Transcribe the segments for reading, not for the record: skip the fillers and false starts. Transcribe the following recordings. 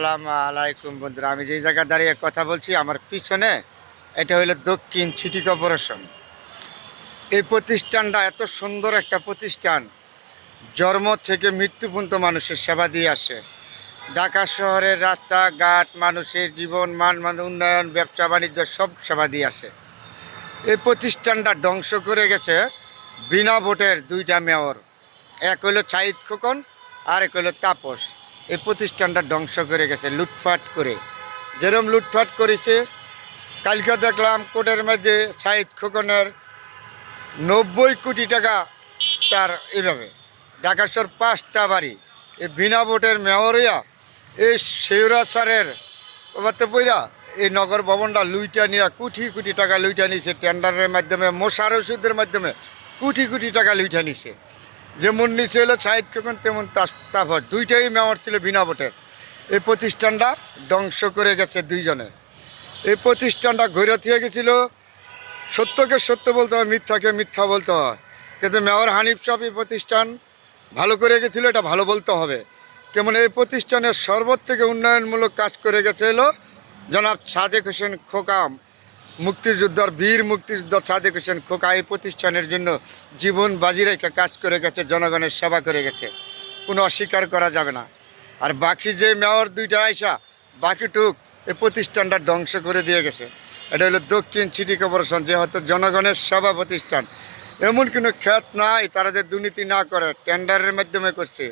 আসসালামু আলাইকুম বন্ধুরা, আমি যেই জায়গায় দাঁড়িয়ে কথা বলছি আমার পিছনে এটা হলো দক্ষিণ সিটি কর্পোরেশন। এই প্রতিষ্ঠানটা এত সুন্দর একটা প্রতিষ্ঠান, জন্ম থেকে মৃত্যু পর্যন্ত মানুষের সেবা দিয়ে আসে। ঢাকা শহরের রাস্তাঘাট, মানুষের জীবন মান উন্নয়ন, ব্যবসা বাণিজ্য সব সেবা দিয়ে আসে। এই প্রতিষ্ঠানটা ধ্বংস করে গেছে বিনা ভোটের দুইটা মেয়র, এক হইলো সাঈদ খোকন আর এক হইলো তাপস। এই প্রতিষ্ঠানটা ধ্বংস করে গেছে লুটপাট করে। যেরকম লুটপাট করেছে, কালকে দেখলাম কোর্টের মধ্যে সাঈদ খোকনের 90 কোটি টাকা তার এইভাবে ঢাকা শহর 5টা বাড়ি এই বিনা ভোটের মেয়রিয়া এই শেওরাচারের বাতে পইরা এই নগর ভবনটা লুইটা নিয়ে কোটি কোটি টাকা লুইটা নিছে, টেন্ডারের মাধ্যমে মশার ওষুধের মাধ্যমে কোটি কোটি টাকা লুইটা নিছে। যেমন নিচে হলো সাঈদ খোকন তেমন তাফর, দুইটাই মেয়র ছিল বিনা ভোটের। এই প্রতিষ্ঠানটা ধ্বংস করে গেছে দুইজনে। এই প্রতিষ্ঠানটা ঘুরে থেকে গেছিল, সত্যকে সত্য বলতে হয়, মিথ্যাকে মিথ্যা বলতে হয়। কিন্তু মেয়র হানিফ সাহেব এই প্রতিষ্ঠান ভালো করে গেছিলো, এটা ভালো বলতে হবে। কেমন এই প্রতিষ্ঠানের সর্বত থেকে উন্নয়নমূলক কাজ করে গেছে হলো জনাব সাদেক হোসেন খোকা, মুক্তিযোদ্ধার বীর মুক্তিযোদ্ধা সাদেক হোসেন খোকা। এই প্রতিষ্ঠানের জন্য জীবন বাজি রেখে কাজ করে গেছে, জনগণের সেবা করে গেছে, কোনো অস্বীকার করা যাবে না। আর বাকি যে মেয়র দুইটা আইসা বাকিটুক এই প্রতিষ্ঠানটা ধ্বংস করে দিয়ে গেছে। এটা হলো দক্ষিণ সিটি কর্পোরেশন, যে হয়তো জনগণের সেবা প্রতিষ্ঠান। এমন কোনো ক্ষেত নাই তারা যে দুর্নীতি না করে, টেন্ডারের মাধ্যমে করছে,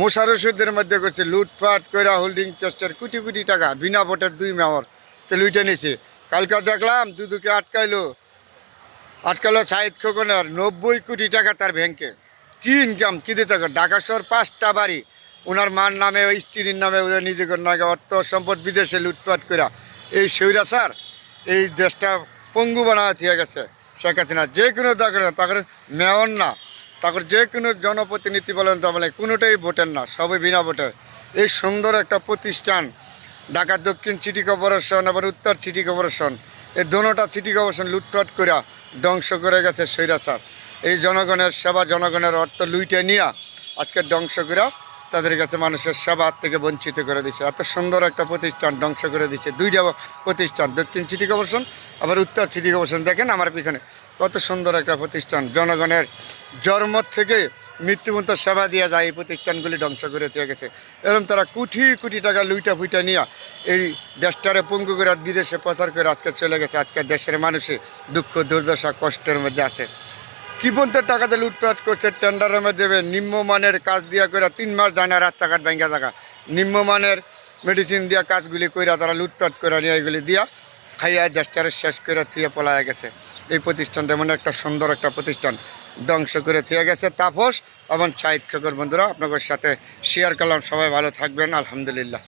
মশার ওষুধের মধ্যে করছে, লুটপাট করে হোল্ডিং ট্রাস্টের কোটি কোটি টাকা বিনা ভোটের দুই মেয়র তো লুইটে নিয়েছে। কালকে দেখলাম দুদুকে আটকাইলো সাঈদ খোকনের 90 কোটি টাকা তার ব্যাংকে। কি ইনকাম কী দিতে হবে? ঢাকা শহর 5টা বাড়ি ওনার মার নামে, ওই স্ত্রীর নামে, ওদের নিজেদের নামে অর্থ সম্পদ বিদেশে লুটপাট করে এই স্বৈরাচার এই দেশটা পঙ্গু বানাতে হয়ে গেছে। শেখ হাসিনা যে কোনো তাকে মেয়র না, তারপর যে কোনো জনপ্রতিনিধি বলেন তা বলে কোনোটাই ভোটের না, সবই বিনা ভোটের। এই সুন্দর একটা প্রতিষ্ঠান ঢাকা দক্ষিণ সিটি কর্পোরেশন আবার উত্তর সিটি কর্পোরেশন, এই দোনোটা সিটি কর্পোরেশন লুটপাট করে ধ্বংস করে গেছে স্বৈরাচার। এই জনগণের সেবা, জনগণের অর্থ লুইটে নিয়ে আজকে ধ্বংস করে তাদের কাছে মানুষের সেবা থেকে বঞ্চিত করে দিচ্ছে। এত সুন্দর একটা প্রতিষ্ঠান ধ্বংস করে দিচ্ছে। দুইটা প্রতিষ্ঠান, দক্ষিণ সিটি কর্পোরেশন আবার উত্তর সিটি কর্পোরেশন। দেখেন আমার পিছনে কত সুন্দর একটা প্রতিষ্ঠান, জনগণের জন্ম থেকে মৃত্যু পর্যন্ত সেবা দিয়ে যায়। এই প্রতিষ্ঠানগুলি ধ্বংস করে দিয়ে গেছে। এরকম তারা কোটি কোটি টাকা লুইটা ফুইটা নিয়ে এই দেশটারে পঙ্গু করে বিদেশে প্রচার করে আজকে চলে গেছে। আজকে দেশের মানুষে দুঃখ দুর্দশা কষ্টের মধ্যে আছে। কি পর্যন্ত টাকাতে লুটপাট করছে, টেন্ডারের মধ্যে নিম্নমানের কাজ দিয়া করে 3 মাস যায় না, রাস্তাঘাট ভেঙে থাকা নিম্নমানের মেডিসিন দিয়া কাজগুলি কইরা তারা লুটপাট করে নিয়ে এগুলি দিয়া খাইয়া দেশটারে শেষ করে থুয়ে পলায়া গেছে। এই প্রতিষ্ঠানটা এমন একটা সুন্দর একটা প্রতিষ্ঠান ধ্বংস করে থুয়ে গেছে তাপস এবং সাঈদ খোকন। বন্ধুরা আপনাদের সাথে শেয়ার করলাম, সবাই ভালো থাকবেন, আলহামদুলিল্লাহ।